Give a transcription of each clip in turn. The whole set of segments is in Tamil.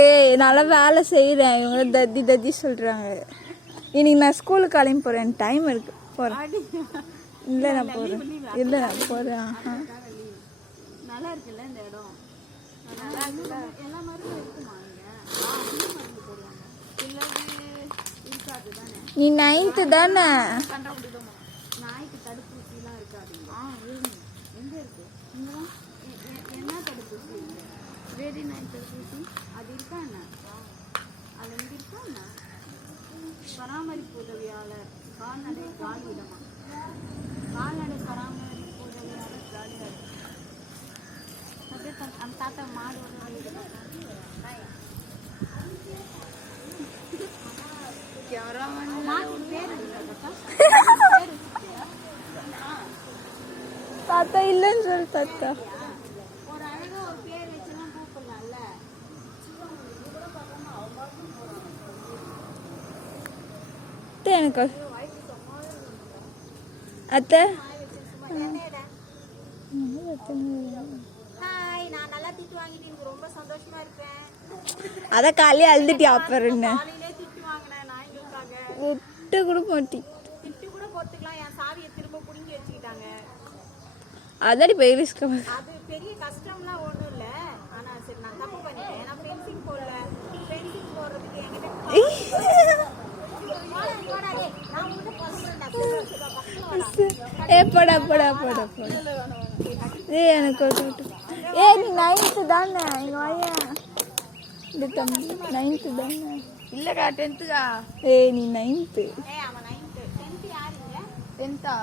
ஏய் நல்லா வேலை செய்கிறேன், இவங்க தத்தி தத்தி சொல்கிறாங்க. இன்னைக்கு நான் ஸ்கூலுக்கு கிளம்பி போகிறேன், டைம் இருக்கு போகிறேன். இல்லை நான் போகிறேன், இல்லை நான் போகிறேன். நல்லா இருக்குல்ல இந்த இடம், நல்லா இருக்குல்ல. எல்லா மருந்தும் இருக்குமா இங்கே? நீ 9th தானே? நாய்க்கு தடுப்பூசிலாம் இருக்காதுங்களா? எங்கே இருக்கு? என்ன தடுப்பூசி? வேதி நாய் தடுப்பூசி அது இருக்கா என்ன? அது எங்கே இருக்கா என்ன? பராமரிப்பு உதவியாளர் கால்நடை காலியிடமா? கால்நடை பராமரிப்பு உதவியாளர் ஜாலியாக அப்படியே அந்த தாத்தா மாடு தாத்தா இல்லைன்னு சொல்லு தாத்தா. ஒரு அழகா ஒரு பேர் வச்சுலாம் கூப்பிடலாம்ல. எனக்கு அத்தை நான் நல்லா திட்டு வாங்கிட்டு எனக்கு ரொம்ப சந்தோஷமா இருக்கேன். அதான் காலையே அழுதுட்டியா? அப்புறம் காலையிலே திட்டு வாங்கினேன் நாய்களுக்காக. விட்டு கூட மாட்டி திட்டு கூட போட்டுக்கலாம், என் சாவியை திரும்ப புடுங்கி வச்சுக்கிட்டாங்க. அதாடி பெரிய அது பெரிய கஷ்டம்லாம் ஒன்றும் இல்லை. ஆனா சரி நான் தப்பு பண்ணிட்டேன். நான் ஃபென்சிங் போடல. ஃபென்சிங் போடுறதுக்கு என்கிட்ட போடா போடா போடா போடா. எனக்கு ஏ நீ 9th தானே? எங்க வாயா இந்த தம்பி 9th தானே? இல்லக்கா 10th-கா. ஏய் நீ 9th. அவன் 9th. 10th யாருங்க? 10th-ஆ?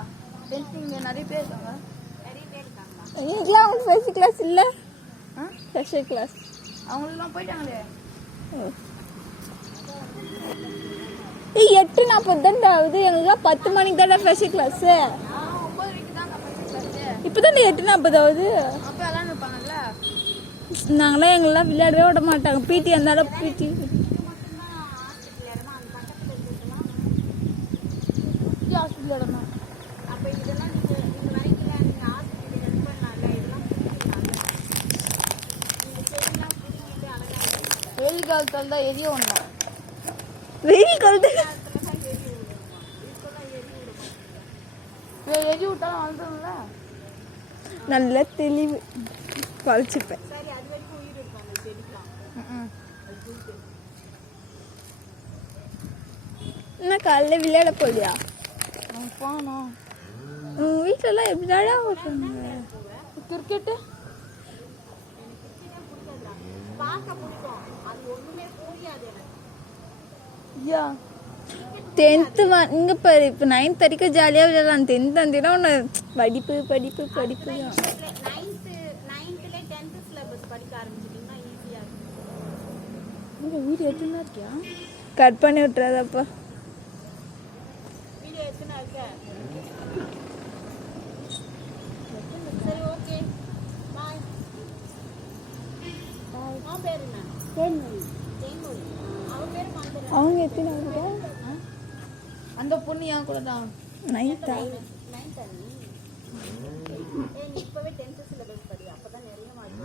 10th இங்க நிறைய பேர் இருக்காங்க. நிறைய பேர் இருக்காங்களா? இங்கெல்லாம் அவங்க ஸ்பெஷல் கிளாஸ் இல்ல? ஸ்பெஷல் கிளாஸ் அவங்களெல்லாம் போயிட்டாங்களே. ஏய் 8:40 தான்டா ஆகுது. எங்களுக்குலாம் 10 மணிக்கு தான்டா ஸ்பெஷல் கிளாஸ். 9 வரைக்கும் தான் ஸ்பெஷல் கிளாஸ். இப்போதான் 8:40 ஆகுது. அப்போ எல்லாம் இருப்பாங்கல்ல. நாங்களாம் எங்கெல்லாம் விளையாடவே விட மாட்டாங்க. பிடி இருந்தாலும் பிடி ஹாஸ்பிட்டல் இடமா. அப்போ இதெல்லாம் நீங்கள் வரைக்கல, நீங்கள் ஹாஸ்பிட்டல் ஹெல்ப் பண்ணால இதெல்லாம் நீங்கள் செடிலாம் பிடிக்கிட்டு அழகாக வெயில் காலத்தில் தான் எரிய ஒன்றும். வெயில் காலத்தில் எரி விட்டாலும் வந்துடும்ல. நல்ல தெளிவு குறைச்சிப்பேன். சரி, அது வரைக்கும் உயிர் இருக்கும் அந்த செடிக்கலாம். என்ன காலைல விளையாட போலியா? போனோம். உங்கள் வீட்டிலலாம் எப்படி விளையாட ஓட்டுறாங்க? கிரிக்கெட்டு பார்க்க பிடிக்கும், அது ஒன்றுமே புரியாது எனக்கு. யா 10th இங்கே பாரு. இப்போ 9th வரைக்கும் ஜாலியாக விளையாடலாம். 10th வந்தீங்கன்னா ஒன்று படிப்பு படிப்பு படிப்பு தான். 9th 10th சிலபஸ் படிக்க ஆரம்பிச்சிட்டிங்கன்னா ஈஸியாக இருக்கும். உங்கள் வீடு எத்தனை இருக்கியா? கட் பண்ணி விட்டுறாதப்பா. வீடியோ எத்தனை இருக்க? சரி, ஓகே, பாய். அவன் பேர் என்ன? தேன்மொழி. தேன்மொழி. அவன் பேர் மறந்துடுறேன். அவங்க எத்தனை இருக்கா? அந்த பொண்ணு என் கூட தான் 9th. 9th நீ இப்போவே 10th சிலபஸ் படி, அப்போ தான் நிறைய மார்க்.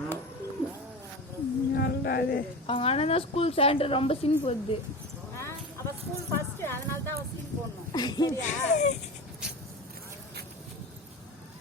அவங்க ஆனால் தான் ஸ்கூல் சென்டர் ரொம்ப சீன் போகுது. அவள் ஸ்கூல் ஃபஸ்ட்டு, அதனால தான் அவள் சீன் போடணும். சரியா?